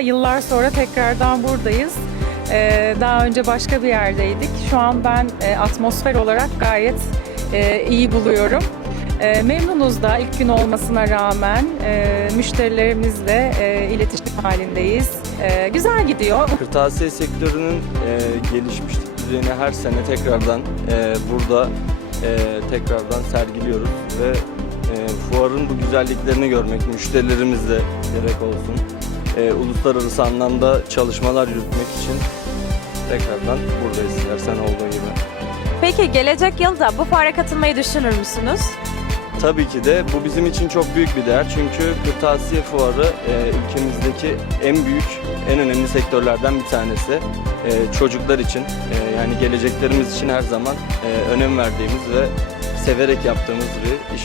yıllar sonra tekrardan buradayız. Daha önce başka bir yerdeydik. Şu an ben atmosfer olarak gayet iyi buluyorum. Memnunuz da ilk gün olmasına rağmen müşterilerimizle iletişim halindeyiz. Güzel gidiyor. Kırtasiye sektörünün gelişmişlik düzeyini her sene tekrardan burada tekrardan sergiliyoruz ve fuarın bu güzelliklerini görmek, müşterilerimizle gerek olsun, uluslararası anlamda çalışmalar yürütmek için tekrardan buradayız her sene olduğu gibi. Peki gelecek yıl da bu fuara katılmayı düşünür müsünüz? Tabii ki de bu bizim için çok büyük bir değer çünkü kırtasiye fuarı ülkemizdeki en büyük, en önemli sektörlerden bir tanesi. Çocuklar için yani geleceklerimiz için her zaman önem verdiğimiz ve severek yaptığımız bir iş.